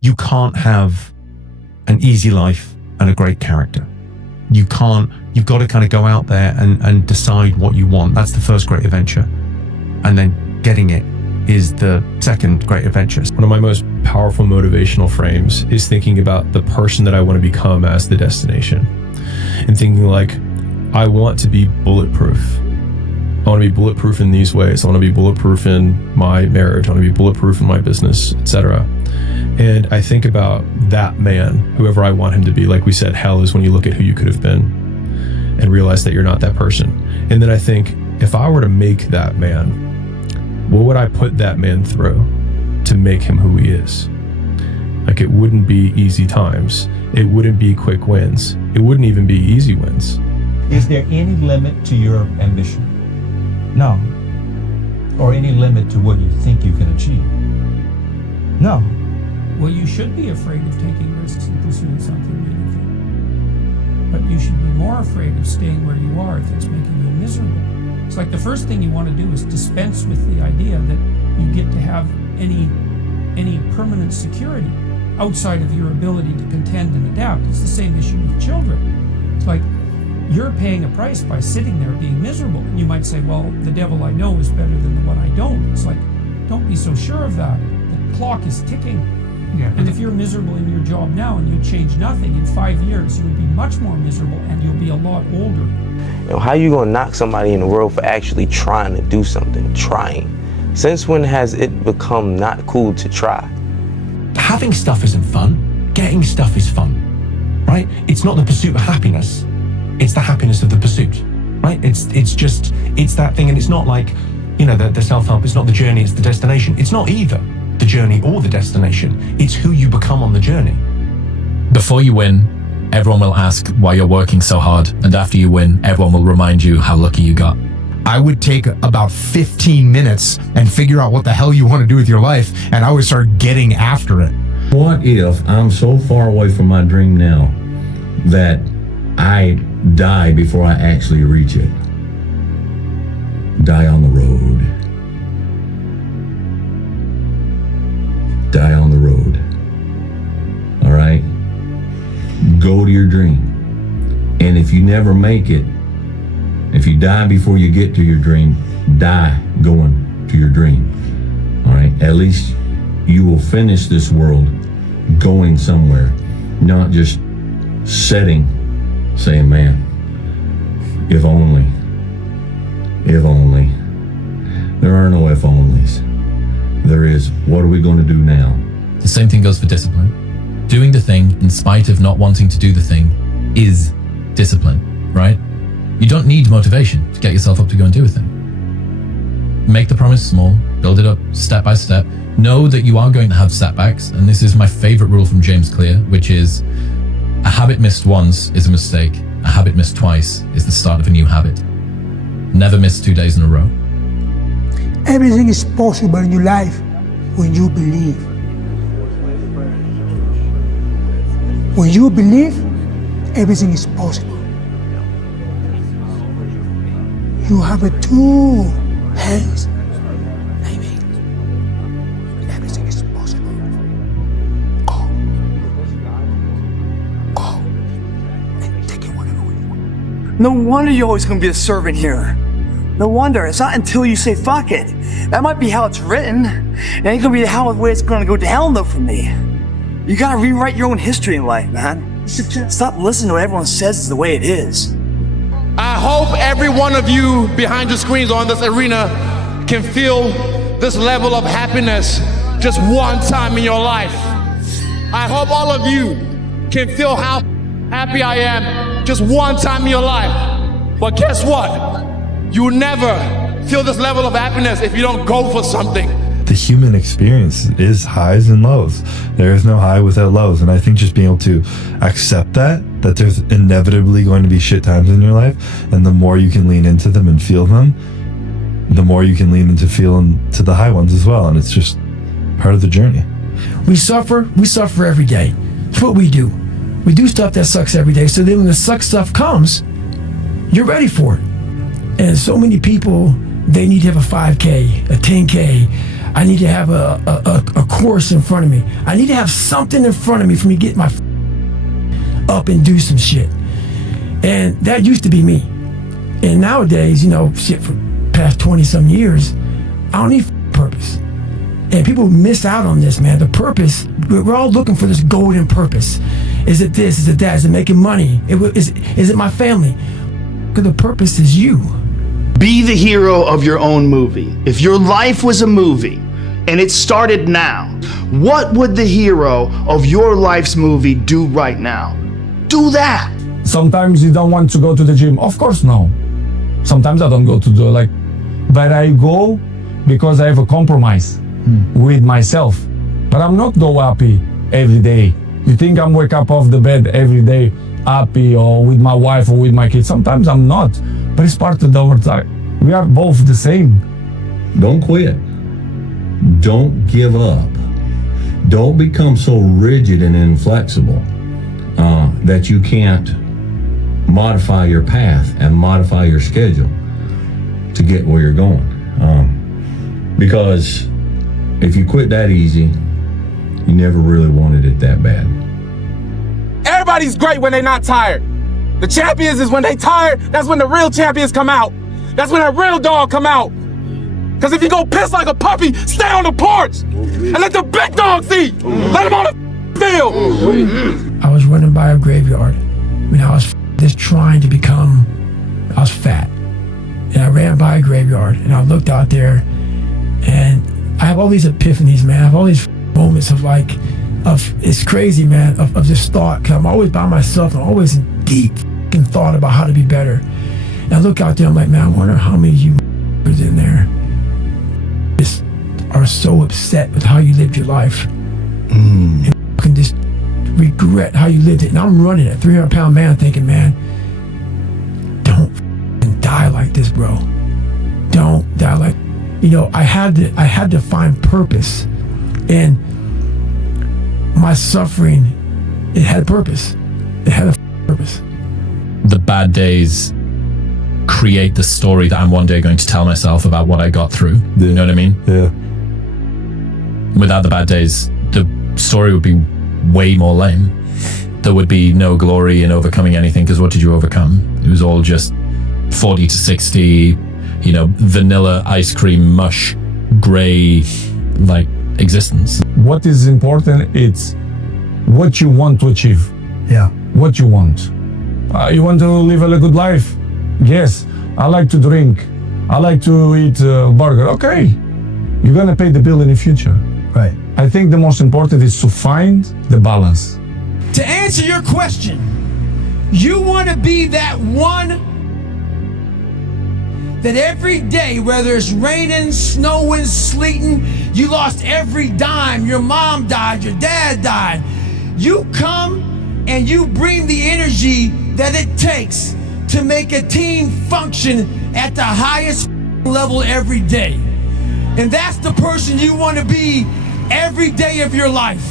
you can't have an easy life and a great character. You've got to kind of go out there and decide what you want. That's the first great adventure. And then getting it is the second great adventure. One of my most powerful motivational frames is thinking about the person that I want to become as the destination. And thinking like, I want to be bulletproof. I want to be bulletproof in these ways. I want to be bulletproof in my marriage. I want to be bulletproof in my business, etc. And I think about that man, whoever I want him to be. Like we said, hell is when you look at who you could have been and realize that you're not that person. And then I think, if I were to make that man, what would I put that man through to make him who he is? Like, it wouldn't be easy times. It wouldn't be quick wins. It wouldn't even be easy wins. Is there any limit to your ambition? No. Or any limit to what you think you can achieve? No. Well, you should be afraid of taking risks and pursuing something meaningful. But you should be more afraid of staying where you are if it's making you miserable. It's like the first thing you want to do is dispense with the idea that you get to have any permanent security outside of your ability to contend and adapt. It's the same issue with children. It's like, you're paying a price by sitting there being miserable. And you might say, well, the devil I know is better than the one I don't. It's like, don't be so sure of that. The clock is ticking. Yeah. And if you're miserable in your job now and you change nothing, in 5 years, you'll be much more miserable and you'll be a lot older. You know, how you gonna knock somebody in the world for actually trying to do something, trying? Since when has it become not cool to try? Having stuff isn't fun. Getting stuff is fun, right? It's not the pursuit of happiness. It's the happiness of the pursuit, right? It's that thing, and it's not like, you know, the self-help, it's not the journey, it's the destination. It's not either the journey or the destination. It's who you become on the journey. Before you win, everyone will ask why you're working so hard. And after you win, everyone will remind you how lucky you got. I would take about 15 minutes and figure out what the hell you want to do with your life, and I would start getting after it. What if I'm so far away from my dream now that I die before I actually reach it? Die on the road. Die on the road. All right? Go to your dream. And if you never make it, if you die before you get to your dream, die going to your dream. All right? At least you will finish this world going somewhere, not just sitting saying, man, if only. If only. There are no if onlys. There is, what are we going to do now? The same thing goes for discipline. Doing the thing in spite of not wanting to do the thing is discipline, right? You don't need motivation to get yourself up to go and do a thing. Make the promise small, build it up step by step. Know that you are going to have setbacks, and this is my favorite rule from James Clear, which is a habit missed once is a mistake. A habit missed twice is the start of a new habit. Never miss 2 days in a row. Everything is possible in your life when you believe. When you believe, everything is possible. You have two hands. Everything is possible. Go. Go. And take it whatever you want. No wonder you're always going to be a servant here. No wonder. It's not until you say fuck it. That might be how it's written. It ain't gonna be how the way it's gonna go down though for me. You gotta rewrite your own history in life, man. Stop listening to what everyone says is the way it is. I hope every one of you behind the screens or in this arena can feel this level of happiness just one time in your life. I hope all of you can feel how happy I am just one time in your life. But guess what? You'll never feel this level of happiness if you don't go for something. The human experience is highs and lows. There is no high without lows. And I think just being able to accept that there's inevitably going to be shit times in your life, and the more you can lean into them and feel them, the more you can lean into feeling to the high ones as well. And it's just part of the journey. We suffer every day. It's what we do. We do stuff that sucks every day. So then when the suck stuff comes, you're ready for it. And so many people, they need to have a 5K, a 10K, I need to have a course in front of me. I need to have something in front of me for me to get my up and do some shit. And that used to be me. And nowadays, you know, shit, for past 20-some years, I don't need purpose. And people miss out on this, man. The purpose, we're all looking for this golden purpose. Is it this? Is it that? Is it making money? Is it my family? Because the purpose is you. Be the hero of your own movie. If your life was a movie and it started now, what would the hero of your life's movie do right now? Do that. Sometimes you don't want to go to the gym. Of course, no. Sometimes I don't go to the but I go because I have a compromise with myself. But I'm not go happy every day. You think I'm wake up off the bed every day happy or with my wife or with my kids? Sometimes I'm not. But it's part of our time. We are both the same. Don't quit. Don't give up. Don't become so rigid and inflexible that you can't modify your path and modify your schedule to get where you're going. Because if you quit that easy, you never really wanted it that bad. Everybody's great when they're not tired. The champions is when they tired, that's when the real champions come out. That's when that real dog come out. Because if you go piss like a puppy, stay on the porch and let the big dogs eat. Let them on the field. I was running by a graveyard when I was just trying to become, I was fat. And I ran by a graveyard and I looked out there and I have all these epiphanies, man. I have all these moments of it's crazy, man, of this thought. Cause I'm always by myself. I'm always in deep thought about how to be better. And I look out there, I'm like, man, I wonder how many of you in there just are so upset with how you lived your life. And can just regret how you lived it. And I'm running a 300-pound man thinking, man, don't die like this, bro. Don't die like, I had to find purpose. And my suffering, it had purpose. It had a purpose. The bad days create the story that I'm one day going to tell myself about what I got through. Yeah. You know what I mean? Yeah. Without the bad days, the story would be way more lame. There would be no glory in overcoming anything, because what did you overcome? It was all just 40 to 60, vanilla ice cream mush, gray, existence. What is important, it's what you want to achieve. Yeah. What you want. You want to live a good life? Yes. I like to drink. I like to eat burger. Okay. You're going to pay the bill in the future. Right. I think the most important is to find the balance. To answer your question, you want to be that one that every day, whether it's raining, snowing, sleeting, you lost every dime, your mom died, your dad died, you come and you bring the energy that it takes to make a team function at the highest level every day. And that's the person you want to be every day of your life.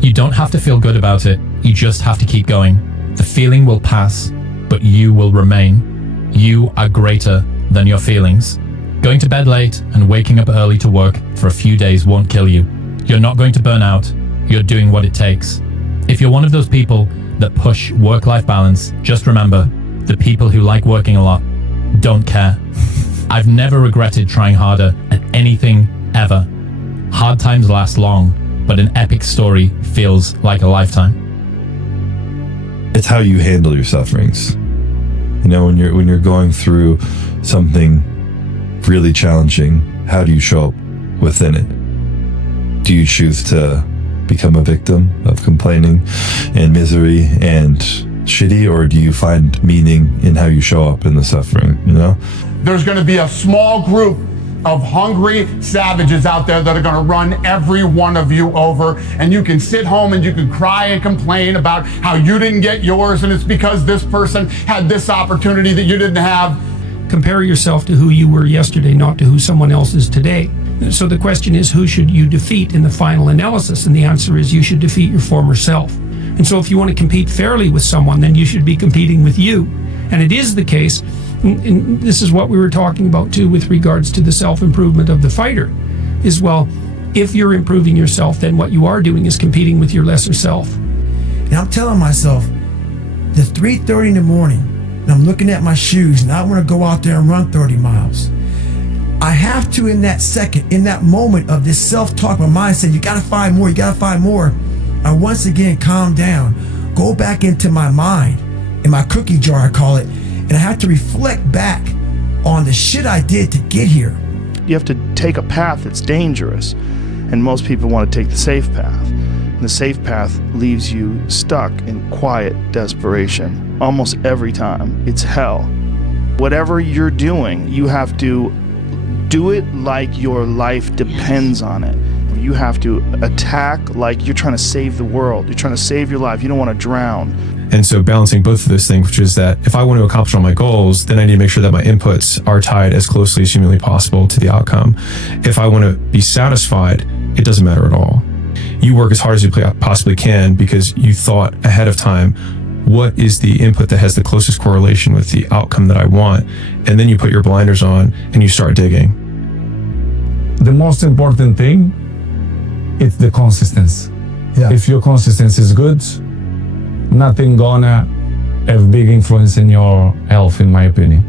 You don't have to feel good about it. You just have to keep going. The feeling will pass, but you will remain. You are greater than your feelings. Going to bed late and waking up early to work for a few days won't kill you. You're not going to burn out. You're doing what it takes. If you're one of those people that push work-life balance, just remember, the people who like working a lot don't care. I've never regretted trying harder at anything ever. Hard times last long, but an epic story feels like a lifetime. It's how you handle your sufferings. When you're going through something really challenging, how do you show up within it? Do you choose to become a victim of complaining and misery and shitty, or do you find meaning in how you show up in the suffering, There's going to be a small group of hungry savages out there that are going to run every one of you over, and you can sit home and you can cry and complain about how you didn't get yours and it's because this person had this opportunity that you didn't have. Compare yourself to who you were yesterday, not to who someone else is today. So the question is, who should you defeat in the final analysis? And the answer is, you should defeat your former self. And so if you want to compete fairly with someone, then you should be competing with you. And it is the case And this is what we were talking about too with regards to the self-improvement of the fighter, is, well, if you're improving yourself, then what you are doing is competing with your lesser self. And I'm telling myself, the 3:30 in the morning, and I'm looking at my shoes, and I want to go out there and run 30 miles. I have to, in that second, in that moment of this self-talk, my mind said, you gotta find more, you gotta find more. I once again calm down, go back into my mind, in my cookie jar, I call it, and I have to reflect back on the shit I did to get here. You have to take a path that's dangerous, and most people want to take the safe path. And the safe path leaves you stuck in quiet desperation almost every time. It's hell. Whatever you're doing, you have to do it like your life depends on it. You have to attack like you're trying to save the world. You're trying to save your life. You don't want to drown. And so balancing both of those things, which is that if I want to accomplish all my goals, then I need to make sure that my inputs are tied as closely as humanly possible to the outcome. If I want to be satisfied, it doesn't matter at all. You work as hard as you possibly can because you thought ahead of time, what is the input that has the closest correlation with the outcome that I want? And then you put your blinders on and you start digging. The most important thing, it's the consistency. Yeah. If your consistency is good, nothing gonna have big influence in your health, in my opinion.